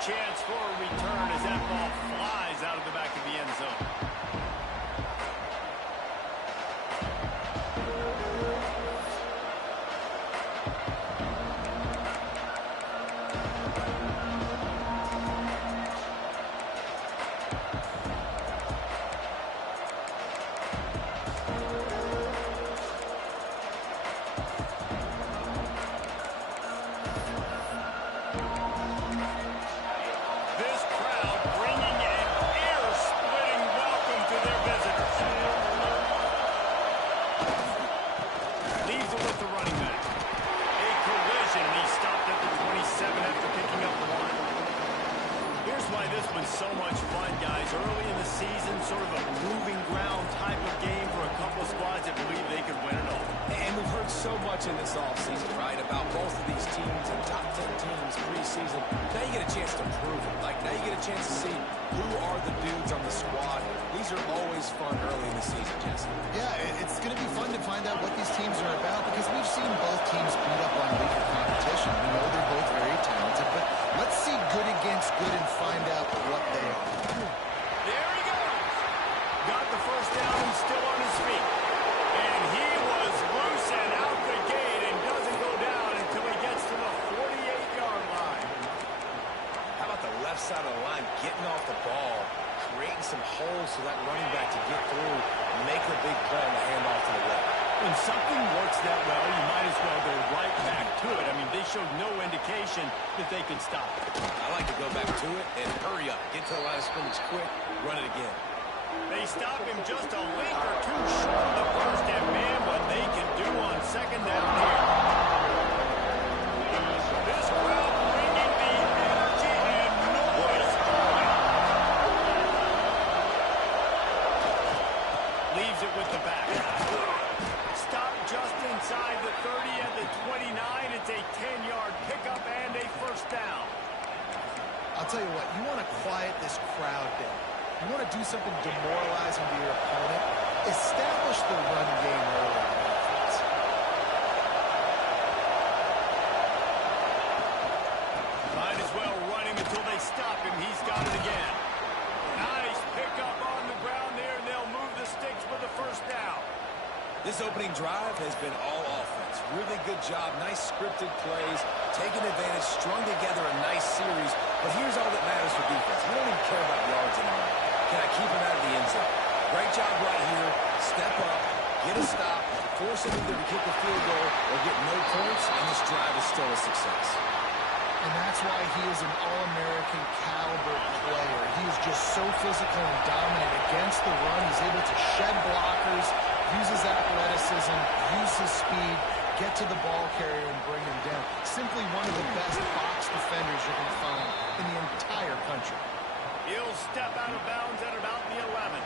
chance for a return as that ball flies out of the back of the end zone. So much fun, guys. Early in the season, sort of a moving ground type of game for a couple of squads that believe they could win it all. And we've heard so much in this offseason, right, about both of these teams and top 10 teams preseason. Now you get a chance to prove it. Like, now you get a chance to see who are the dudes on the squad. These are always fun early in the season, Jesse. Yeah, it's going to be fun to find out what these teams are about because we've seen both teams beat up on weaker competition. We know they're both very talented, but let's see good against good and find out what they are. There he goes. Got the first down and still on his feet. And he was loose and out the gate and doesn't go down until he gets to the 48-yard line. How about the left side of the line getting off the ball, creating some holes so that running back to get through, make a big play on the handoff to the left. When something works that well, you might as well go right back to it. I mean, they showed no indication that they could stop it. I like to go back to it and hurry up. Get to the line of scrimmage quick, run it again. They stop him just a link or two short of the first, and man, what they can do on second down here. This crowd bringing the energy and noise on. Leaves it with the back. Stop just inside the 30 and the 29. It's a 10-yard pickup and a first down. I'll tell you what, you want to quiet this crowd down. You want to do something demoralizing to your opponent. Establish the run game early in offense. Might as well run him until they stop him. He's got it again. Nice pickup on the ground there, and they'll move the sticks for the first down. This opening drive has been all offense. Really good job. Nice scripted plays. Taking advantage. Strung together a nice series. But here's all that matters for defense. We don't even care about yards anymore. Can I keep him out of the end zone? Great job right here. Step up. Get a stop. Force him either to kick a field goal or get no points. And this drive is still a success. And that's why he is an All-American caliber player. He is just so physical and dominant against the run. He's able to shed blockers, use his athleticism, use his speed, get to the ball carrier and bring him down. Simply one of the best box defenders you're going to find in the entire country. He'll step out of bounds at about the 11.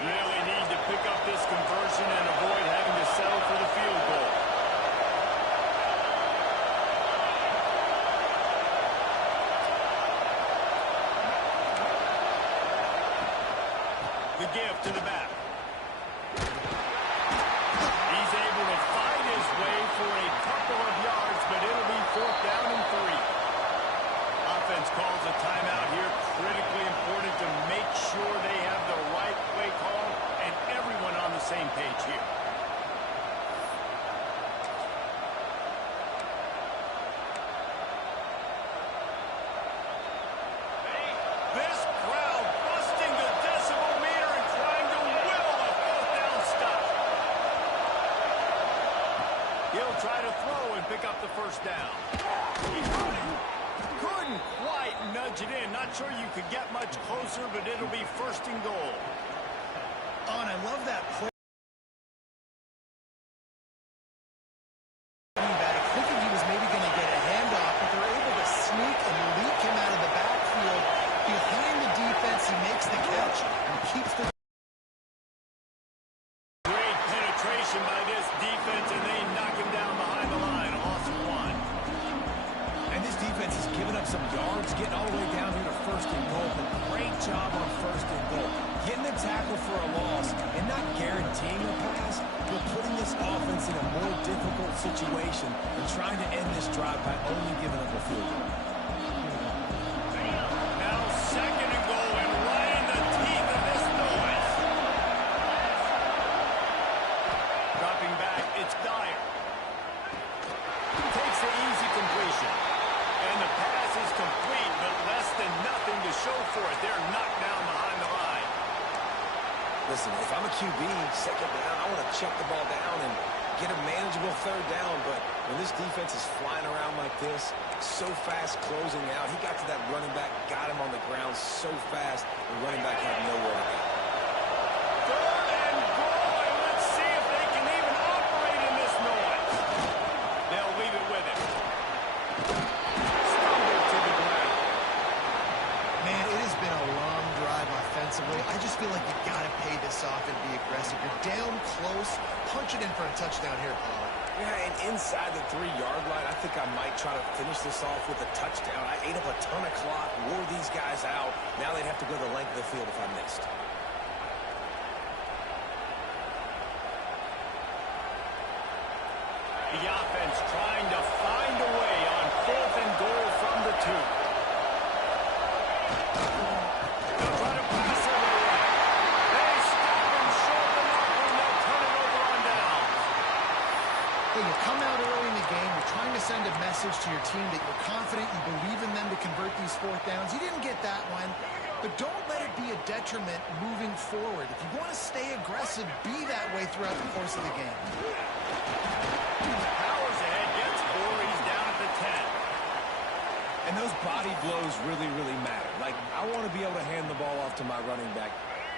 Really need to pick up this conversion and avoid having to settle for the field goal. The give to the back. He's able to fight his way for a couple of yards, but it'll be fourth down and 3. Offense calls a timeout here. Critically important to make sure they have the right play call and everyone on the same page here. This crowd busting the decibel meter and trying to will a fourth down stop. He'll try to throw and pick up the first down. Couldn't quite nudge it in. Not sure you could get much closer, but it'll be first and goal. Oh, and I love that play. Thinking he was maybe going to get a handoff, but they're able to sneak and leak him out of the backfield. Behind the defense, he makes the catch and keeps the... Great penetration by this defense, and they knock him down behind the line. Loss of 1. And this defense has given up some yards getting all the way down here to first and goal, but great job on first and goal. Getting the tackle for a loss and not guaranteeing a pass, but putting this offense in a more difficult situation and trying to end this drive by only giving up a field goal. Now second and goal and right in the teeth of this noise. Dropping back, it's Dyer. Takes the easy completion. And the pass is complete, but less than nothing to show for it. They're knocked down behind the line. Listen, if I'm a QB, second down, I want to check the ball down and get a manageable third down. But when this defense is flying around like this, so fast closing out, he got to that running back, got him on the ground so fast, the running back had nowhere to go. Third and goal, and let's see if they can even operate in this noise. They'll leave it with him. Stumbled to the ground. Man, it has been a long drive offensively. I just feel like you got to pay this off and be aggressive. You're down close. Punch it in for a touchdown here, Paul. Yeah, and inside the 3-yard line, I think I might try to finish this off with a touchdown. I ate up a ton of clock, wore these guys out. Now they'd have to go the length of the field if I missed. The offense trying to find a way on fourth and goal from the 2. They'll try to pass it away. They stop him short enough and they'll turn it over on down. Hey, you come out early in the game, you're trying to send a message to your team that you're confident, you believe in them to convert these fourth downs. You didn't get that one, but don't let it be a detriment moving forward. If you want to stay aggressive, be that way throughout the course of the game. Powers ahead, gets 4, he's down at the 10. And those body blows really, really matter. Like, I want to be able to hand the ball off to my running back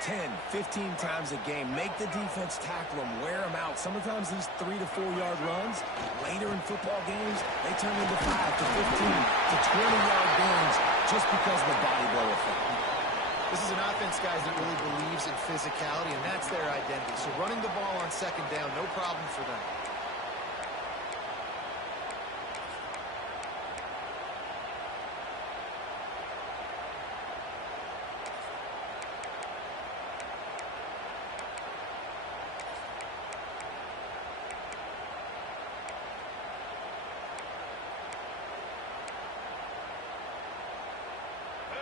10, 15 times a game. Make the defense tackle them, wear them out. Sometimes these 3 to 4 yard runs, later in football games, they turn into 5 to 15 to 20 yard gains just because of the body blow effect. This is an offense, guys, that really believes in physicality, and that's their identity. So running the ball on second down, no problem for them.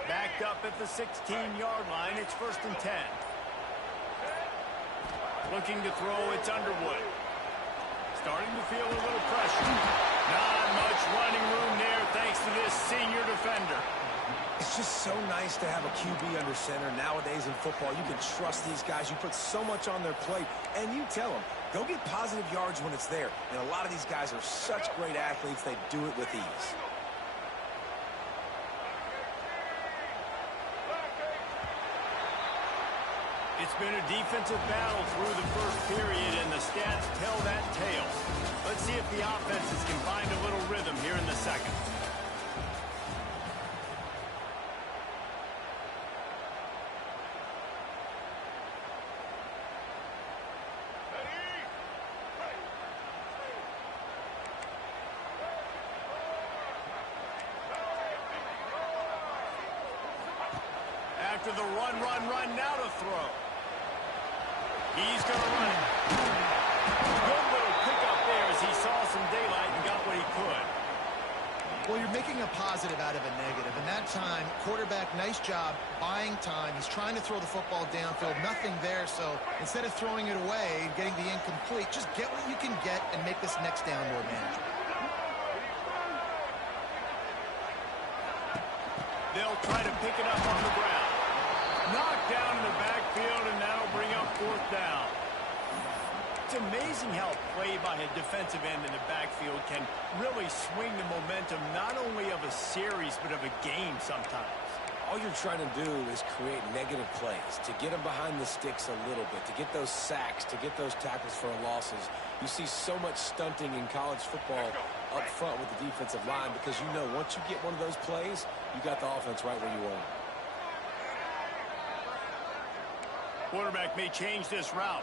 Backed up at the 16-yard line. It's first and 10. Looking to throw, it's Underwood. Starting to feel a little pressure. Not much running room there thanks to this senior defender. It's just so nice to have a QB under center. Nowadays in football, you can trust these guys. You put so much on their plate, and you tell them, go get positive yards when it's there. And a lot of these guys are such great athletes, they do it with ease. It's been a defensive battle through the first period, and the stats tell that tale. Let's see if the offenses can find a little rhythm here in the second. After the run, now to throw. He's going to run it. Good little pickup there as he saw some daylight and got what he could. Well, you're making a positive out of a negative. And that time, quarterback, nice job buying time. He's trying to throw the football downfield. Nothing there, so instead of throwing it away and getting the incomplete, just get what you can get and make this next down more manageable. They'll try to pick it up on the ground. Knocked down in the backfield, and that'll bring up fourth down. It's amazing how play by a defensive end in the backfield can really swing the momentum not only of a series but of a game sometimes. All you're trying to do is create negative plays, to get them behind the sticks a little bit, to get those sacks, to get those tackles for losses. You see so much stunting in college football up front with the defensive line because you know once you get one of those plays, you got the offense right where you want it. Quarterback may change this route.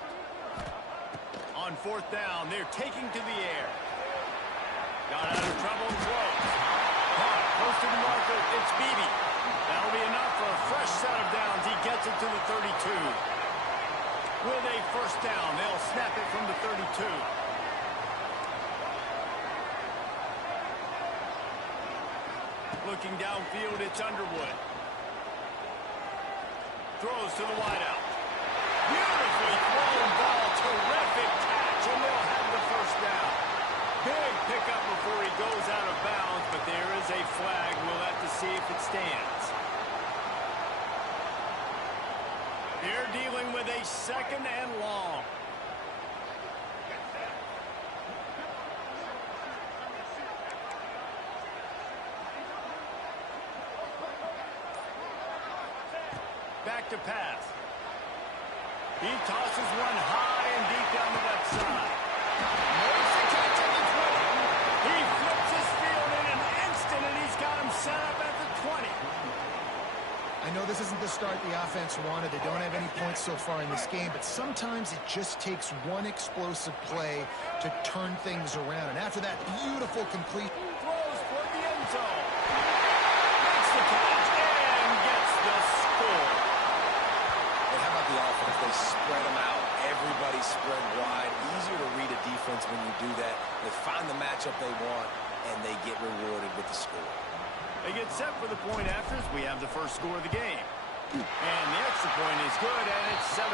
On fourth down, they're taking to the air. Got out of trouble and throws. Caught, close to the marker, it's Beebe. That'll be enough for a fresh set of downs. He gets it to the 32. With a first down, they'll snap it from the 32. Looking downfield, it's Underwood. Throws to the wideout. Beautifully thrown ball. Terrific catch, and they'll have the first down. Big pickup before he goes out of bounds, but there is a flag. We'll have to see if it stands. They're dealing with a second and long. Back to pass. He tosses one high and deep down the left side. Makes the catch at the 20. He flips his field in an instant, and he's got him set up at the 20. I know this isn't the start the offense wanted. They don't have any points so far in this game, but sometimes it just takes one explosive play to turn things around. And after that beautiful complete Throws for the end zone. Makes the catch and gets the score. Hey, how about the offense? They spread them out. Everybody spread wide. Easier to read a defense when you do that. They find the matchup they want, and they get rewarded with the score. They get set for the point afters. We have the first score of the game. And the extra point is good, and it's 7-0.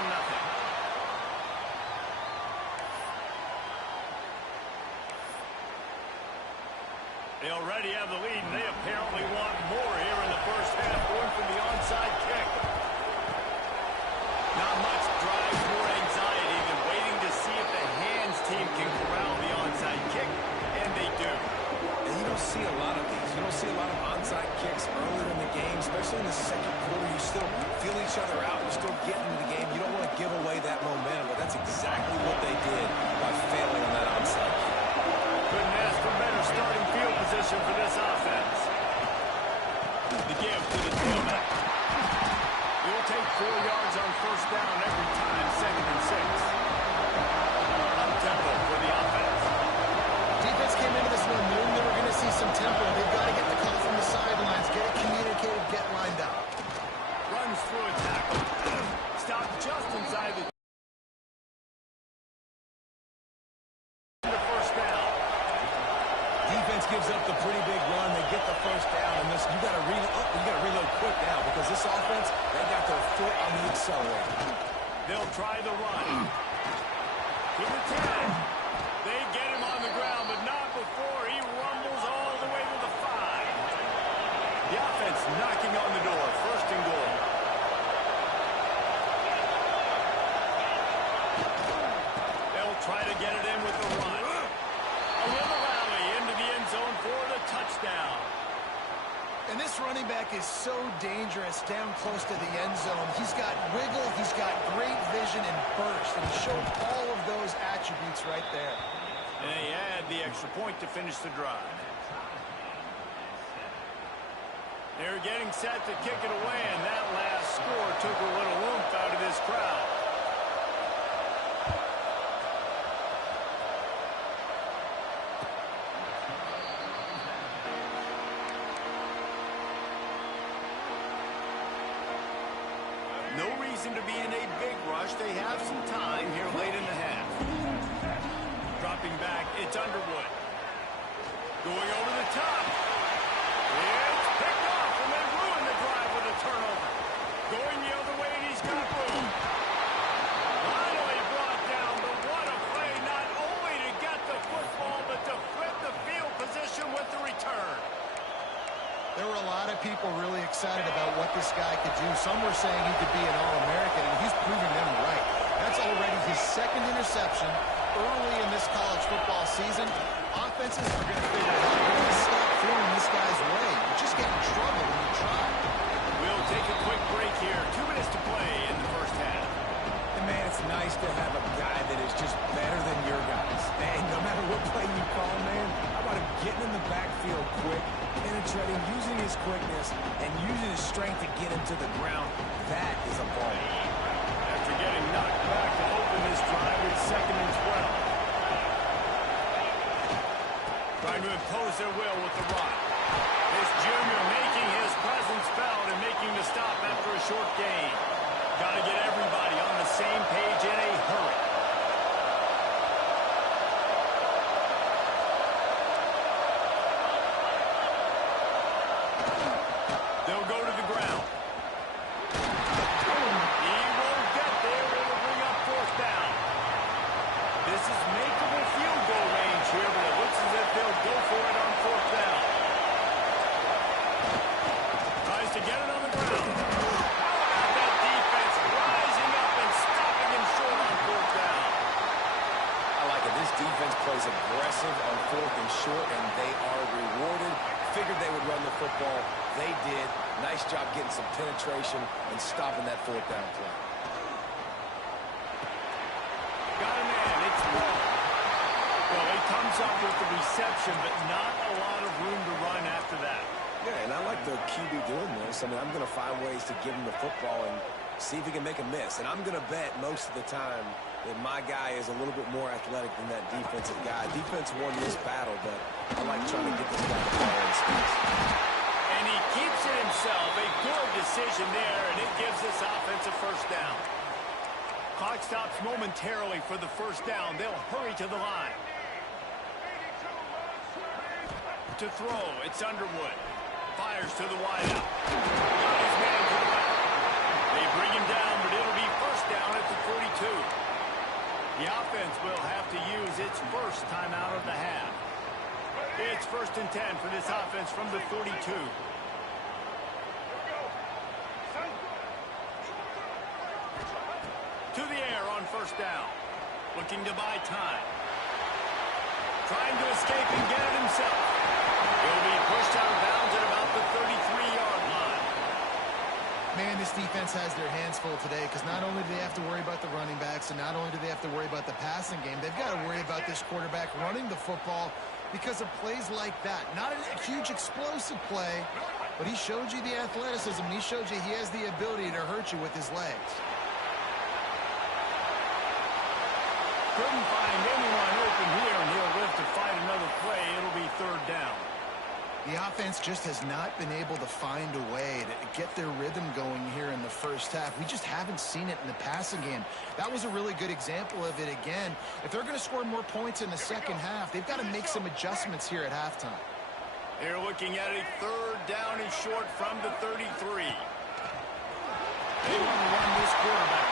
They already have the lead, and they apparently want more here in the first half, going for the onside kick. Not much drives more anxiety than waiting to see if the hands team can corral the onside kick, and they do. And you don't see a lot of these. You don't see a lot of onside kicks earlier in the game, especially in the second quarter. You still feel each other out. You're still getting into the game. You don't want to give away that momentum, but that's exactly what they did by failing on that onside kick. Couldn't ask for better starting field position for this offense. The give to the tailback. He'll take 4 yards on first down every time, 2nd and 6. Up-tempo for the offense. defense came into this one knowing they were going to see some tempo. They've got to get the call from the sidelines, get it communicated, get lined up. Runs through a tackle. Stopped just inside the first down. Defense gives up the pretty big run. They get the first down, and this you got to reload quick now because this offense, they got their foot on the accelerator. They'll try the run. To the 10. They get him on the ground, but not before he rumbles all the way to the 5. The offense knocking on the door. First and goal. They'll try to get it in with the run. A little rally into the end zone for the touchdown. And this running back is so dangerous down close to the end zone. He's got wiggle, he's got great vision and burst, and he showed all of those attributes right there. And they add the extra point to finish the drive. They're getting set to kick it away, and that last score took a little oomph out of this crowd. No reason to be in a big rush. They have some time here late in the half. Dropping back, it's Underwood. Going over the top. It's picked off, and they ruin the drive with a turnover. Going the other way, and he's got room. Finally brought down, but what a play, not only to get the football, but to flip the field position with the return. There were a lot of people really excited about what this guy could do. Some were saying he could be an All-American, and he's proving them right. That's already his second interception early in this college football season. Offenses are going to figure out how to stop throwing this guy's way. You just get in trouble when you try. We'll take a quick break here. 2 minutes to play in the first half. And man, it's nice to have a guy that is just better than your guys. And no matter what play you call, man, how about him getting in the backfield quick, penetrating, using his quickness, and using his strength to get him to the ground. That is a ball. After getting knocked back to open this drive, it's 2nd and 12. Trying to impose their will with the run. This junior making his presence felt and making the stop after a short gain. Got to get everybody on the same page in a hurry. They'll go to the ground. He won't get there. It'll bring up fourth down. This is makeable field goal range here, but it looks as if they'll go for it on fourth down. Tries to get it on the ground. How about that defense rising up and stopping him short on fourth down? I like it. This defense plays aggressive on fourth and short, and they are rewarded. Figured they would run the football. They did. Nice job getting some penetration and stopping that fourth down play. Got a man. It's ball. Well, he comes up with the reception, but not a lot of room to run after that. Yeah, and I like the QB doing this. I mean, I'm going to find ways to give him the football and see if he can make a miss. And I'm going to bet most of the time that my guy is a little bit more athletic than that defensive guy. Defense won this battle, but I like trying to get this guy the ball in space. And he keeps it himself. A good decision there, and it gives this offense a first down. Clock stops momentarily for the first down. They'll hurry to the line. To throw, it's Underwood. Fires to the wideout. Got his man to the right. They bring him down, but it'll be first down at the 42. The offense will have to use its first timeout of the half. It's 1st and 10 for this offense from the 42. To the air on first down. Looking to buy time. Trying to escape and get it himself. He'll be pushed out of bounds at about the 33-yard line. Man, this defense has their hands full today because not only do they have to worry about the running backs and not only do they have to worry about the passing game, they've got to worry about this quarterback running the football because of plays like that. Not a huge explosive play, but he showed you the athleticism. He showed you he has the ability to hurt you with his legs. Couldn't find anyone open here, and he'll live to fight another play. It'll be third down. The offense just has not been able to find a way to get their rhythm going here in the first half. We just haven't seen it in the passing game. That was a really good example of it again. If they're going to score more points in the second half, they've got to make some adjustments here at halftime. They're looking at a third down and short from the 33. They want to run this quarterback.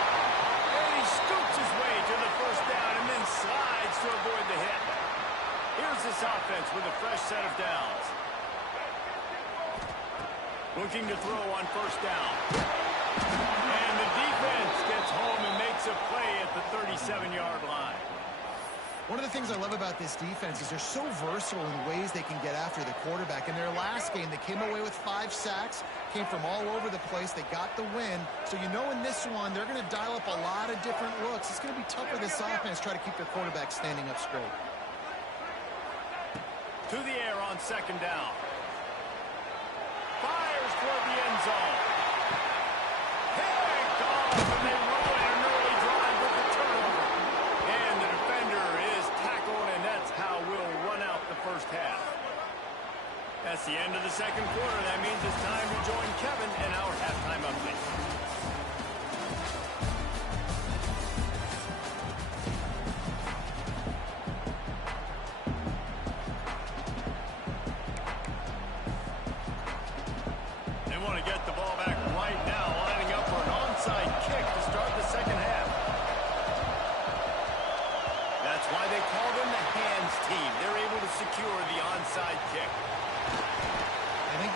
And he scoops his way to the first down and then slides to avoid the hit. Here's this offense with a fresh set of downs. Looking to throw on first down. And the defense gets home and makes a play at the 37-yard line. One of the things I love about this defense is they're so versatile in ways they can get after the quarterback. In their last game, they came away with 5 sacks, came from all over the place. They got the win. So you know in this one, they're going to dial up a lot of different looks. It's going to be tough for this offense to try to keep their quarterback standing up straight. To the air on second down. Fires toward the end zone. Picked off, and they ruin an early drive with the turnover. And the defender is tackled, and that's how we'll run out the first half. That's the end of the second quarter. That means it's time to join Kevin in our halftime update.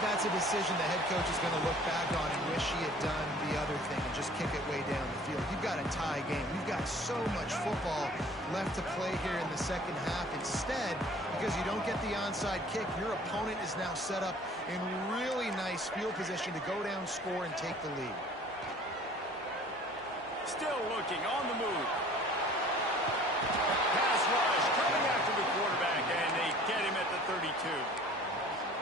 That's a decision the head coach is going to look back on and wish he had done the other thing and just kick it way down the field. You've got a tie game. You've got so much football left to play here in the second half. Instead, because you don't get the onside kick, your opponent is now set up in really nice field position to go down, score, and take the lead. Still looking on the move. Pass rush coming after the quarterback, and they get him at the 32.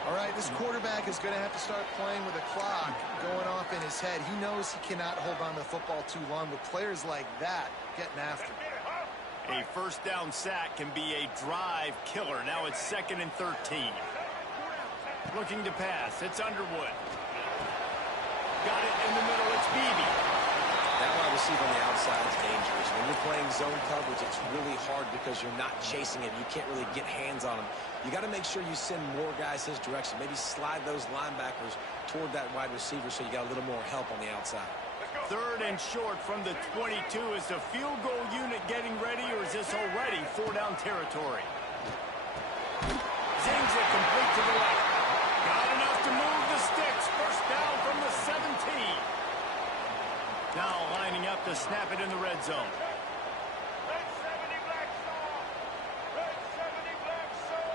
All right, this quarterback is going to have to start playing with a clock going off in his head. He knows he cannot hold on to the football too long with players like that getting after him. A first down sack can be a drive killer. Now it's 2nd and 13. Looking to pass. It's Underwood. Got it in the middle. It's Beebe. That wide receiver on the outside is dangerous. When you're playing zone coverage, it's really hard because you're not chasing him. You can't really get hands on him. You got to make sure you send more guys his direction. Maybe slide those linebackers toward that wide receiver so you got a little more help on the outside. Third and short from the 22. Is the field goal unit getting ready, or is this already 4-down territory? Zings it complete to the right. Got enough to move the sticks. First down from the 17. Now lining up to snap it in the red zone.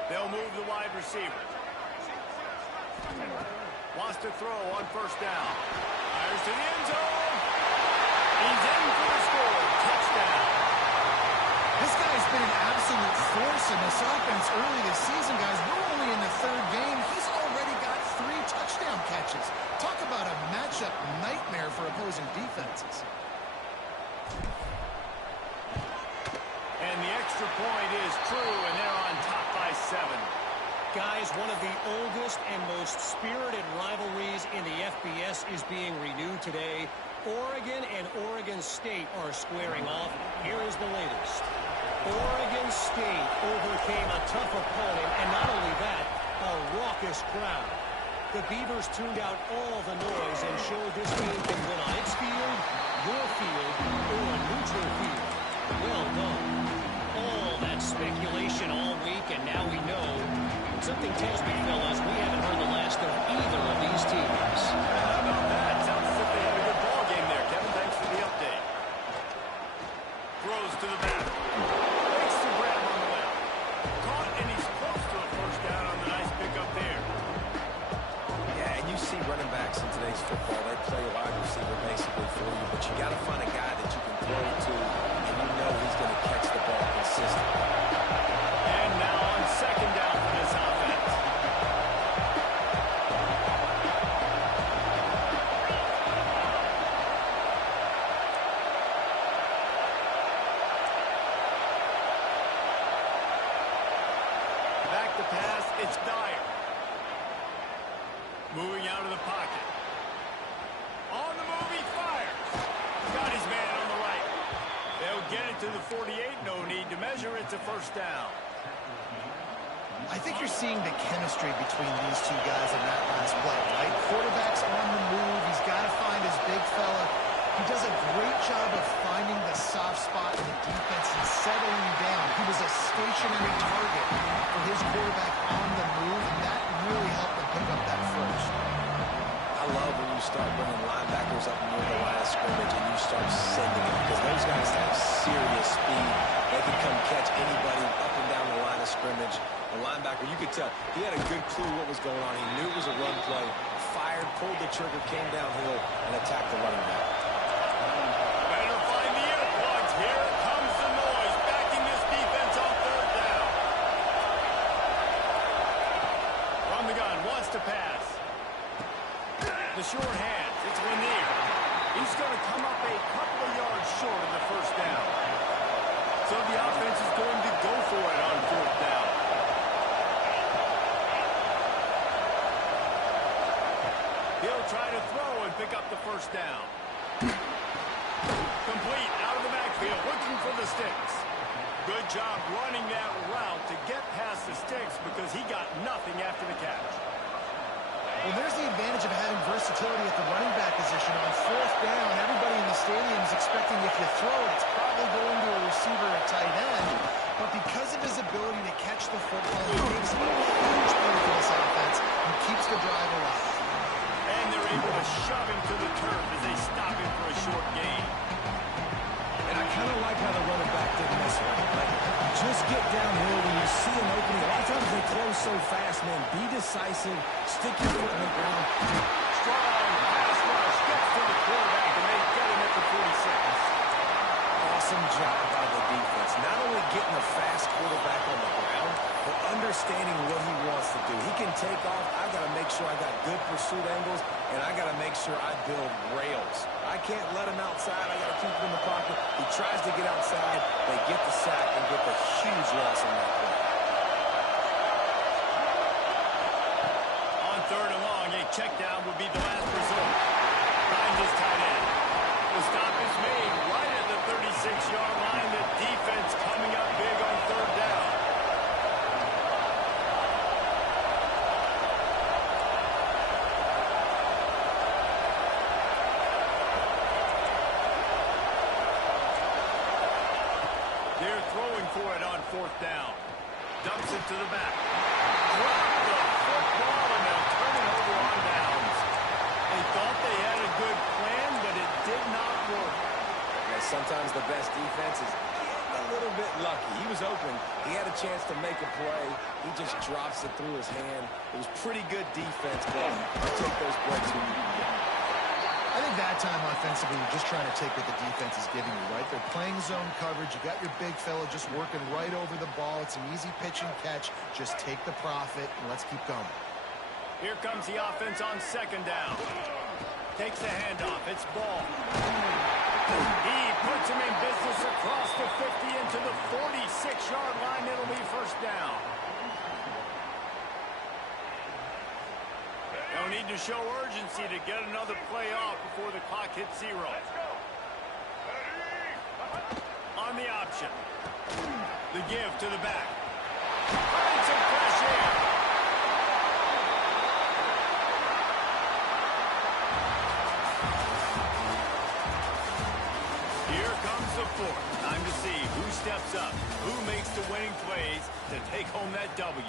They'll move the wide receiver. Wants to throw on first down. Fires to the end zone. He's in for the score. Touchdown. This guy's been an absolute force in this offense early this season, guys. We're only in the third game. He's already got 3 touchdown catches. Talk about a matchup nightmare for opposing defenses. And the extra point is true, and they're on top by 7. Guys, one of the oldest and most spirited rivalries in the FBS is being renewed today. Oregon and Oregon State are squaring off. Here is the latest. Oregon State overcame a tough opponent, and not only that, a raucous crowd. The Beavers tuned out all the noise and showed this team can win on its field, your field, or a neutral field. Well done. All that speculation all week, and now we know. Something tells me, fellas, we haven't heard the last of either of these teams. How about that? Sounds as if they had a good ball game there. Kevin, thanks for the update. Throws to the back. Makes the grab on the left. Caught, and he's close to a first down on the nice pickup there. Yeah, and you see running backs in today's football. They play a wide receiver basically for you, but you got to find a guy that you can throw to, and you know he's going to catch the ball consistently. And now on second down for this offense. Back to pass, it's Dyer. Moving out of the pocket. On the move, he fires. Got his man on the right. They'll get it to the 48. No need to measure. It's a first down. I think you're seeing the chemistry between these two guys in that last play, right? Quarterback's on the move. He's got to find his big fella. He does a great job of finding the soft spot in the defense and settling down. He was a stationary target for his quarterback on the move, and that really helped him pick up that first. I love when you start bringing linebackers up near the line of scrimmage and you start sending them because those guys have serious speed. They can come catch anybody up and down the line of scrimmage. The linebacker, you could tell, he had a good clue what was going on. He knew it was a run play, fired, pulled the trigger, came downhill, and attacked the running back. Better find the earplugs. Here comes the noise, backing this defense on third down. From the gun, wants to pass. The short hands, it's Lanier. He's going to come up a couple of yards short of the first down. So the offense is going to go for it on fourth down. He'll try to throw and pick up the first down. Complete out of the backfield, looking for the sticks. Good job running that route to get past the sticks because he got nothing after the catch. Well, there's the advantage of having versatility at the running back position. On fourth down, everybody in the stadium is expecting if you throw it, it's probably going to a receiver or tight end. But because of his ability to catch the football, he makes a huge play for this offense and keeps the drive alive. And they're able to shove him to the turf as they stop him for a short gain. And I kind of like how the running back didn't mess around. Like, just get downhill when you see an opening. A lot of times they close so fast, man. Be decisive. Stick your foot in the ground. Strong pass rush gets to the quarterback, and they get him at the 46. Awesome job by the defense. Not only getting a fast quarterback on the ground, but understanding what he wants to do. He can take off. I got to make sure I got good pursuit angles, and I got to make sure I build rails. I can't let him outside. I got to keep him in the pocket. He tries to get outside. They get the sack and get the huge loss on that play. On for it on fourth down. Dumps it to the back. Drop the football, and they'll turn it over on downs. They thought they had a good plan, but it did not work. Yeah, sometimes the best defense is getting a little bit lucky. He was open. He had a chance to make a play. He just drops it through his hand. It was pretty good defense, but you take those breaks when you can get them. I think that time offensively, you're just trying to take what the defense is giving you, right? They're playing zone coverage. You got your big fella just working right over the ball. It's an easy pitch and catch. Just take the profit, and let's keep going. Here comes the offense on second down. Takes the handoff. It's Ball. He puts him in business across the 50 into the 46-yard line. It'll be first down. They'll need to show urgency to get another play off before the clock hits 0. On the option. The give to the back. Finds some fresh air. Here comes the fourth. Time to see who steps up, who makes the winning plays to take home that W.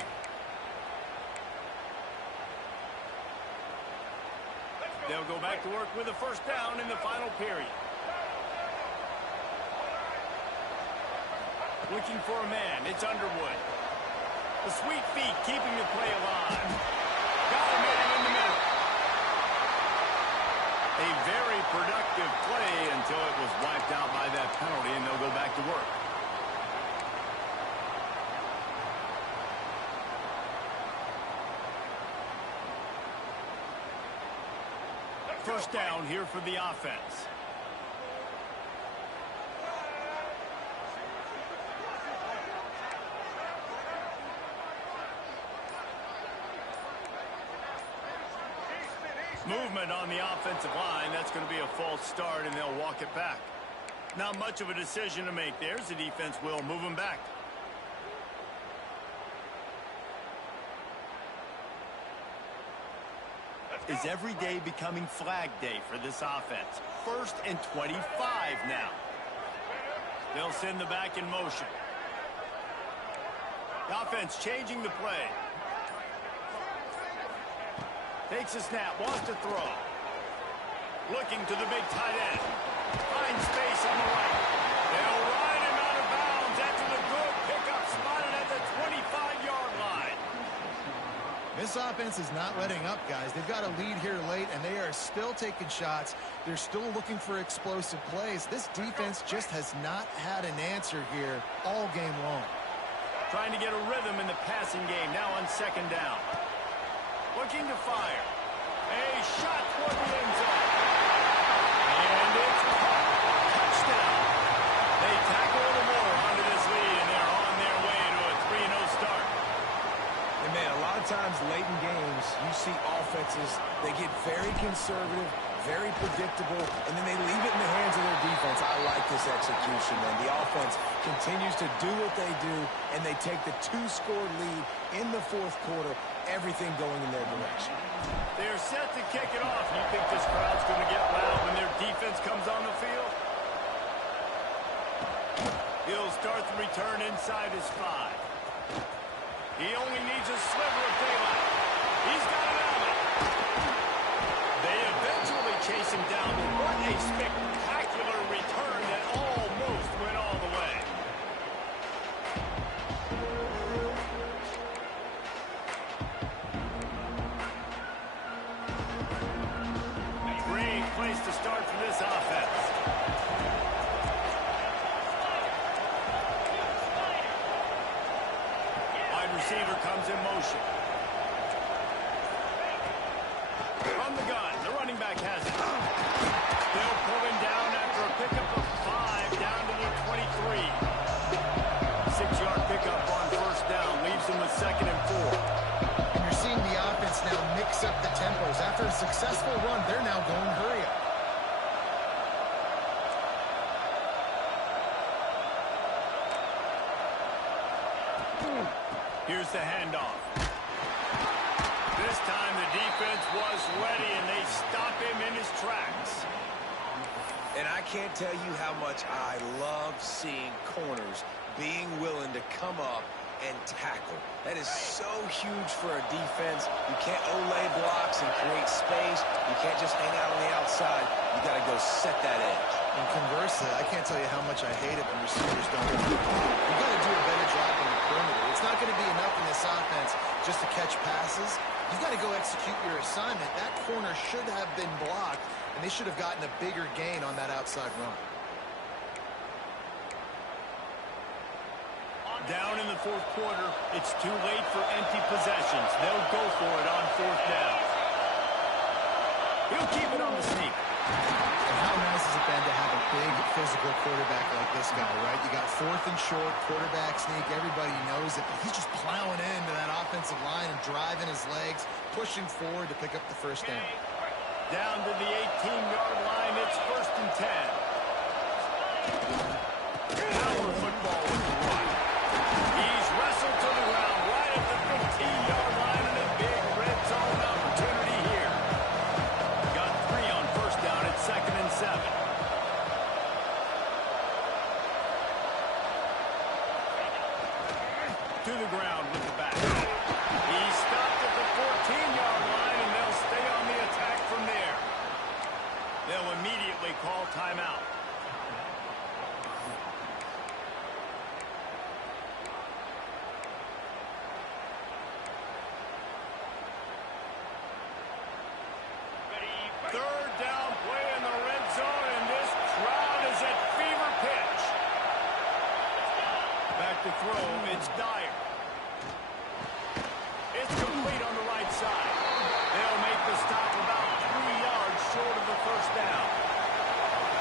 They'll go back to work with a first down in the final period. Looking for a man. It's Underwood. The sweet feet keeping the play alive. Got a man in the middle. A very productive play until it was wiped out by that penalty, and they'll go back to work. First down here for the offense. Movement on the offensive line. That's going to be a false start, and they'll walk it back. Not much of a decision to make. There's the defense will move them back. Is every day becoming flag day for this offense? 1st and 25 now. They'll send the back in motion. The offense changing the play. Takes a snap, wants to throw. Looking to the big tight end. Finds space on the right. They'll ride him out of bounds after the good pickup spotted at the 25-yard line. This offense is not letting up, guys. They've got a lead here late, and they are still taking shots. They're still looking for explosive plays. This defense just has not had an answer here all game long. Trying to get a rhythm in the passing game now on second down. Looking to fire. A shot toward the end zone. And it's caught. Touchdown. They tackle a little more onto this lead, and they're on their way to a 3-0 start. And man, a lot of times late in games, you see offenses, they get very conservative, very predictable, and then they leave it in the hands of their defense. I like this execution, man. The offense continues to do what they do, and they take the 2-score lead in the fourth quarter, everything going in their direction. They're set to kick it off. You think this crowd's going to get loud when their defense comes on the field? He'll start the return inside his 5. He only needs a sliver of daylight. He's got an outlet. They eventually chase him down. What a spectacular return that almost went all the way. Great place to start for this offense. Receiver comes in motion. From the gun, the running back has it. They'll pull him down after a pickup of 5 down to the 23. 6-yard pickup on first down leaves him with 2nd and 4. And you're seeing the offense now mix up the tempos. After a successful run, they're now going hurry up. Here's the handoff. This time the defense was ready, and they stop him in his tracks. And I can't tell you how much I love seeing corners being willing to come up and tackle. That is so huge for a defense. You can't Olay blocks and create space. You can't just hang out on the outside. You got to go set that edge. And conversely, I can't tell you how much I hate it when receivers don't want to. You've got to do a better job on the perimeter. It's not going to be enough in this offense just to catch passes. You've got to go execute your assignment. That corner should have been blocked, and they should have gotten a bigger gain on that outside run. Down in the fourth quarter, it's too late for empty possessions. They'll go for it on fourth down. He'll keep it on the sneak. And how nice has it been to have a big physical quarterback like this guy, right? You got fourth and short, quarterback sneak. Everybody knows it, but he's just plowing into that offensive line and driving his legs, pushing forward to pick up the first down. Down to the 18-yard line, it's 1st and 10. Power football with the run. He's wrestled to the ground right at the 15-yard line, and a big red zone opportunity here. Got 3 on first down at 2nd and 7. To the ground with the back. He stopped at the 14-yard line, and they'll stay on the attack from there. They'll immediately call timeout. Third down play in the red zone, and this crowd is at fever pitch. Back to throw, it's Dyer. It's complete on the right side. They'll make the stop about 3 yards short of the first down.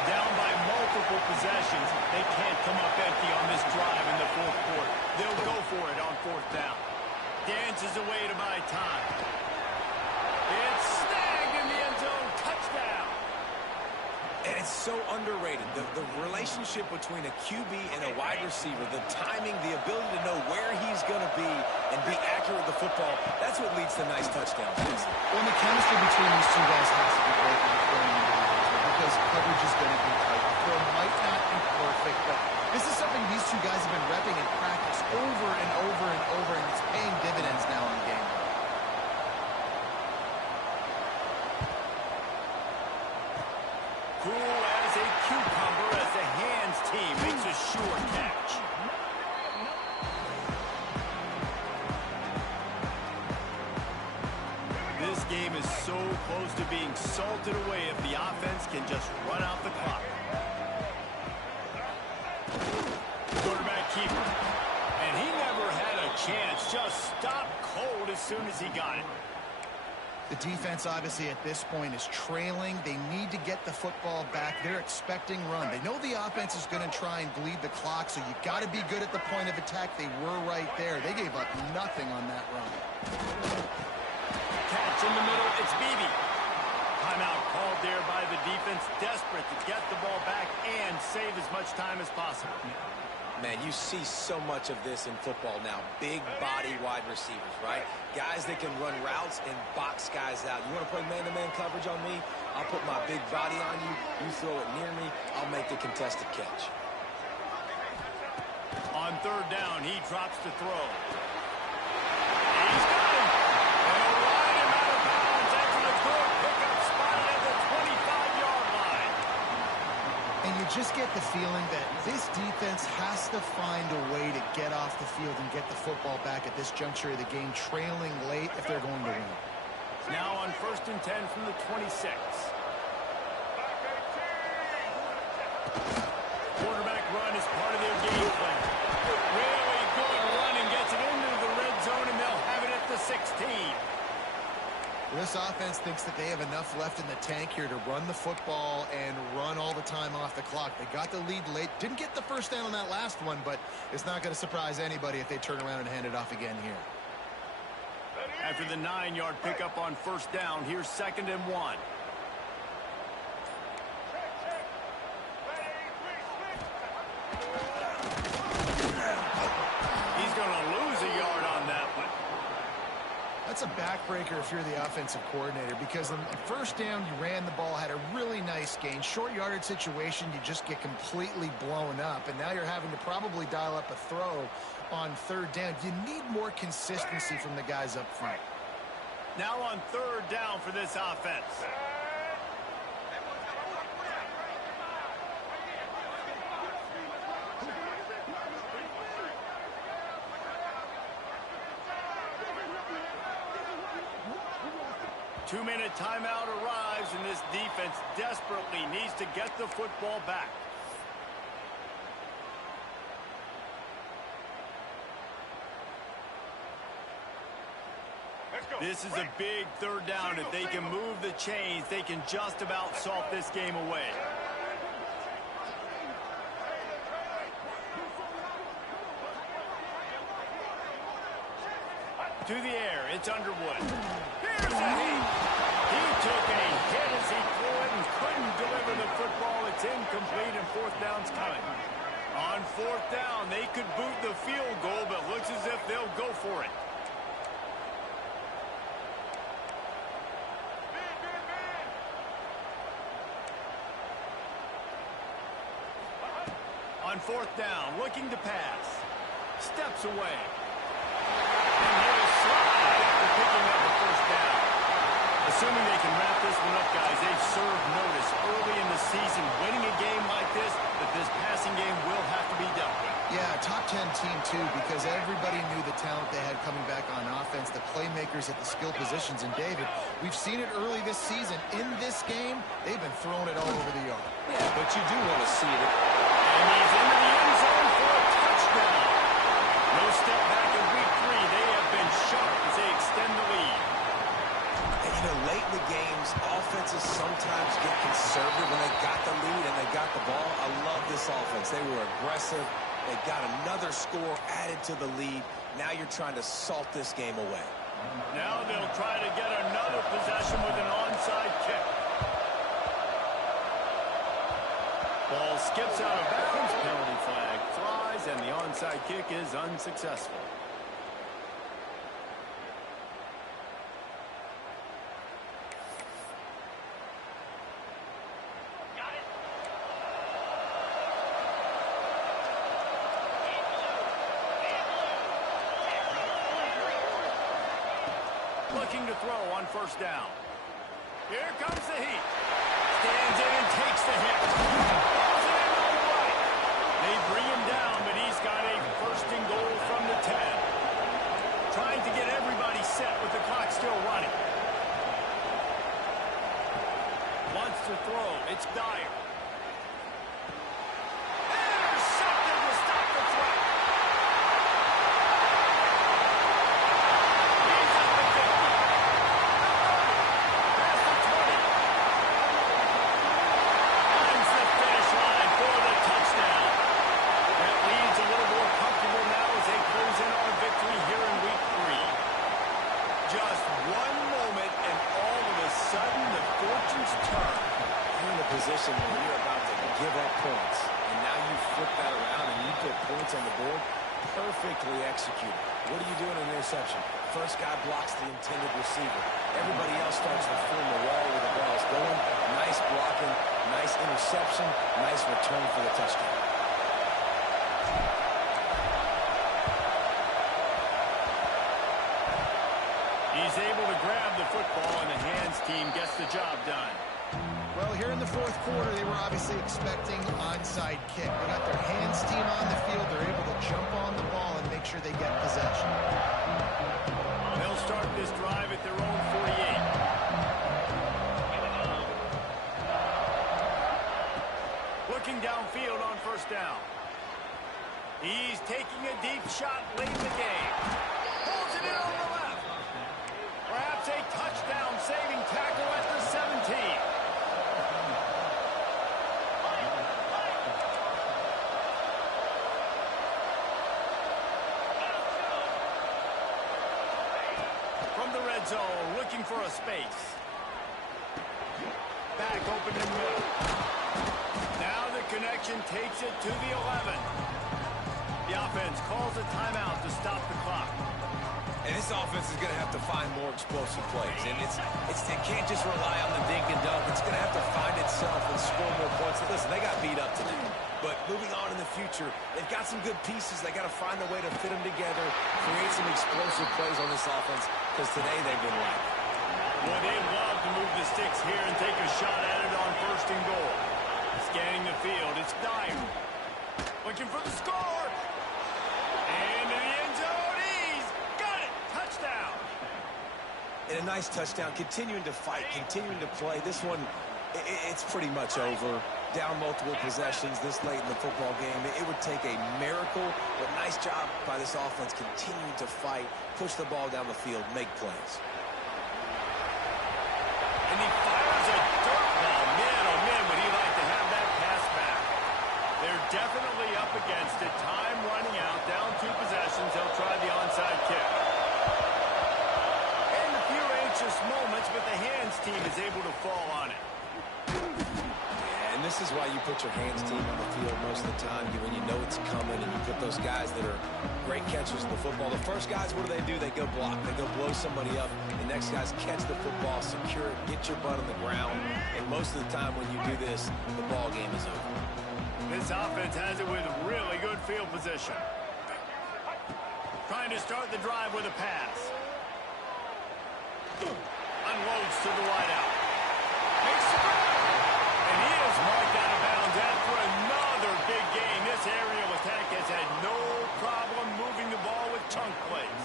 Down by multiple possessions. They can't come up empty on this drive in the fourth quarter. They'll go for it on fourth down. Dances away to buy time. It's snagged in the end zone. Touchdown. And it's so underrated. The relationship between a QB and a wide receiver, the timing, the ability to know where he's going to be and be accurate with the football, that's what leads to nice touchdowns. Well, the chemistry between these two guys has to be great when you're throwing into the end zone because coverage is going to be tight. The throw might not be perfect, but this is something these two guys have been repping in practice over and over and over, and it's paying dividends now in the game. Cool as a cucumber as the hands team makes a sure catch. This game is so close to being salted away if the offense can just run out the clock. Quarterback keeper. And he never had a chance. Just stopped cold as soon as he got it. The defense, obviously, at this point is trailing. They need to get the football back. They're expecting run. They know the offense is going to try and bleed the clock, so you got to be good at the point of attack. They were right there. They gave up nothing on that run. Catch in the middle. It's Beebe. Timeout called there by the defense, desperate to get the ball back and save as much time as possible. Man, you see so much of this in football now. Big body wide receivers, right? Guys that can run routes and box guys out. You want to play man-to-man coverage on me? I'll put my big body on you. You throw it near me, I'll make the contested catch. On third down, he drops to throw. He's got him. They'll ride him out of bounds after the good pickup spotted at the 25-yard line. And you just get the feeling that this defense has to find a way to get off the field and get the football back at this juncture of the game, trailing late if they're going to win. Now on 1st and 10 from the 26. Quarterback run is part of their game plan. Really good run and gets it into the red zone, and they'll have it at the 16. This offense thinks that they have enough left in the tank here to run the football and run all the time off the clock. They got the lead late. Didn't get the first down on that last one, but it's not going to surprise anybody if they turn around and hand it off again here. After the 9-yard pickup on first down, here's 2nd and 1. He's going to lose a yard on that one. that's a backbreaker if you're the offensive coordinator, because on first down, you ran the ball, had a really nice gain. Short yardage situation, you just get completely blown up, and now you're having to probably dial up a throw on third down. You need more consistency from the guys up front. Now on third down for this offense. Two-minute timeout arrives, and this defense desperately needs to get the football back. This is a big third down. If they can move the chains, they can just about salt this game away. To the air, it's Underwood. Here's a heat. He took a hit as he threw it and couldn't deliver the football. It's incomplete, and fourth down's coming. On fourth down, they could boot the field goal, but looks as if they'll go for it. On fourth down, looking to pass. Steps away. And he'll slide after picking up the first down. Assuming they can wrap this one up, guys, they've served notice early in the season. Winning a game like this, but this passing game will have to be dealt with. Yeah, top 10 team, too, because everybody knew the talent they had coming back on offense, the playmakers at the skill positions. And, David, we've seen it early this season. In this game, they've been throwing it all over the yard. Yeah, but you do want to see it. And he's into the end zone for a touchdown. No step back in week 3. They have been sharp as they extend the lead. And, you know, late in the games, offenses sometimes get conservative when they got the lead and they got the ball. I love this offense. They were aggressive. They got another score added to the lead. Now you're trying to salt this game away. Now they'll try to get another possession with an onside kick. Ball skips out of bounds. Penalty flag flies, and the onside kick is unsuccessful. Looking to throw on first down. Here comes the heat. Stands in and takes the hit. Throws it in on the right. They bring him down, but he's got a first and goal from the 10. Trying to get everybody set with the clock still running. Wants to throw. It's Dyer. Intercepted to stop the threat. He's at the 50. Past the 20. Finds the finish line for the touchdown. That leads a little more comfortable now as they close in on a victory here in week 3. Just one moment, and all of a sudden the fortunes turn. You're in a position where you're about to give up points. And now you flip that around and you put points on the board. Perfectly executed. What do you do in an interception? First guy blocks the intended receiver. Everybody else starts to form the wall where the ball is going. Nice blocking, nice interception, nice return for the touchdown. He's able to grab the football, and the hands team gets the job done. Well, here in the fourth quarter, they were obviously expecting onside kick. They got their hands team on the field. They're able to jump on the ball and make sure they get possession. They'll start this drive at their own 48. Looking downfield on first down. He's taking a deep shot late in the game. Pulls it in on the left. Perhaps a touchdown-saving tackle at the 17. From the red zone, looking for a space. Back open in middle. Now the connection takes it to the 11. The offense calls a timeout to stop the clock. And this offense is going to have to find more explosive plays. And it can't just rely on the dink and dunk. It's going to have to find itself and score more points. Listen, they got beat up today. But moving on in the future, they've got some good pieces. They got to find a way to fit them together, create some explosive plays on this offense, because today they've been lacking. Well, they love to move the sticks here and take a shot at it on first and goal. Scanning the field, it's Dyer. Looking for the score. And in the end zone, he's got it. Touchdown. And a nice touchdown, continuing to fight, continuing to play. This one, it's pretty much over. Down multiple possessions this late in the football game. It would take a miracle, but nice job by this offense continuing to fight, push the ball down the field, make plays. And he fires a dirt ball. Man, oh man, would he like to have that pass back. They're definitely up against it. Time running out, down 2 possessions. They'll try the onside kick. And a few anxious moments, but the hands team is able to fall on it. And this is why you put your hands team on the field most of the time, when you know it's coming, and you put those guys that are great catchers in the football. The first guys, what do? They go block. They go blow somebody up. The next guys catch the football, secure it, get your butt on the ground. And most of the time when you do this, the ball game is over. This offense has it with really good field position. Trying to start the drive with a pass. Unloads to the wideout. Makes the grab. And he is marked out of bounds after another big gain. This aerial attack has had no problem moving the ball with chunk plays.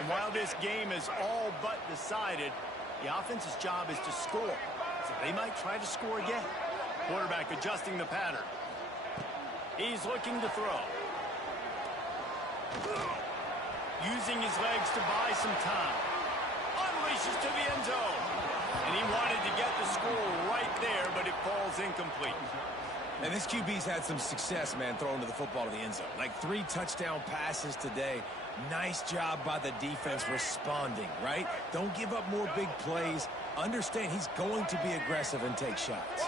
And while this game is all but decided, the offense's job is to score. So they might try to score again. Quarterback adjusting the pattern. He's looking to throw. Using his legs to buy some time. Unleashes to the end zone. And he wanted to get the score right there, but it falls incomplete. And this QB's had some success, man, throwing to the football to the end zone. Like 3 touchdown passes today. Nice job by the defense responding, right? Don't give up more big plays. Understand he's going to be aggressive and take shots.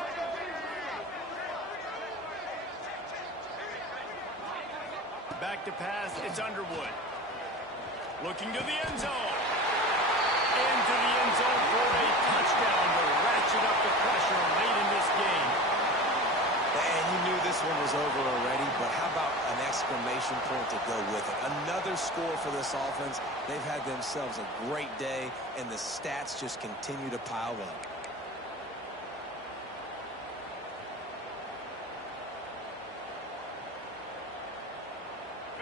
Back to pass, it's Underwood. Looking to the end zone. Into the end zone for a touchdown to ratchet up the pressure late in this game. And you knew this one was over already, but how about an exclamation point to go with it? Another score for this offense. They've had themselves a great day, and the stats just continue to pile up.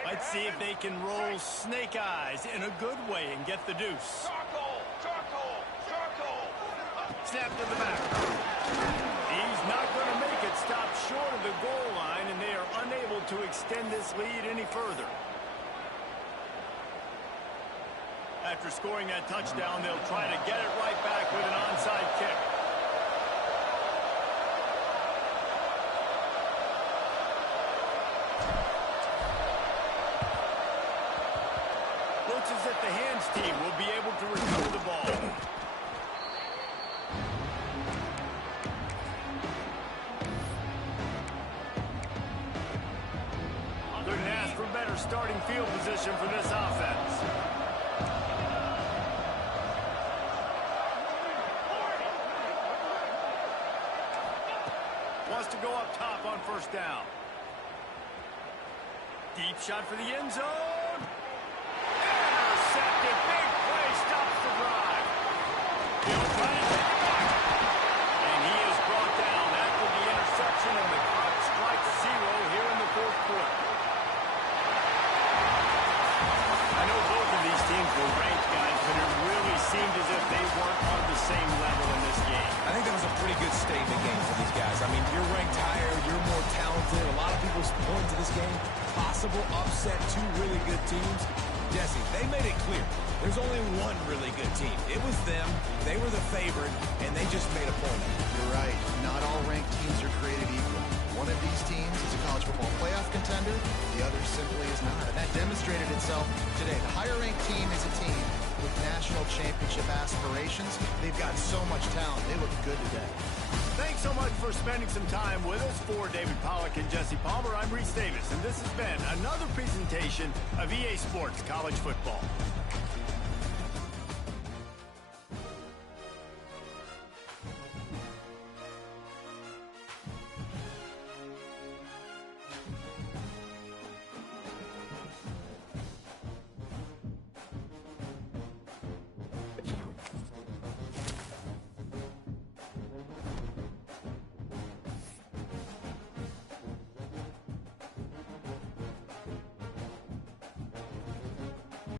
Let's see if they can roll snake eyes in a good way and get the deuce. Snap to the back. He's not going to make it. Stop short of the goal line, and they are unable to extend this lead any further. After scoring that touchdown, they'll try to get it right back with an onside kick. Looks as if the hands team will be able to recover the ball. Couldn't ask for better starting field position for this offense. Wants to go up top on first down. Deep shot for the end zone. Intercepted. Big play stops the drive. He'll try to take it back. And he is brought down after the interception, and the clock strikes 0 here in the fourth quarter. I know both of these teams were ranked, guys, but it really seemed as if they weren't on the same level in this game. I think that was a pretty good statement game for these guys. I mean, you're ranked higher, you're more talented. A lot of people point to this game. Possible upset, 2 really good teams. Jesse, they made it clear. There's only one really good team. It was them. They were the favorite, and they just made a point of it. You're right. Not all ranked teams are created equal. One of these teams is a college football playoff contender. The other simply is not. And that demonstrated itself today. The higher-ranked team is a team with national championship aspirations. They've got so much talent. They look good today. Thanks so much for spending some time with us. For David Pollack and Jesse Palmer, I'm Reese Davis, and this has been another presentation of EA Sports College Football.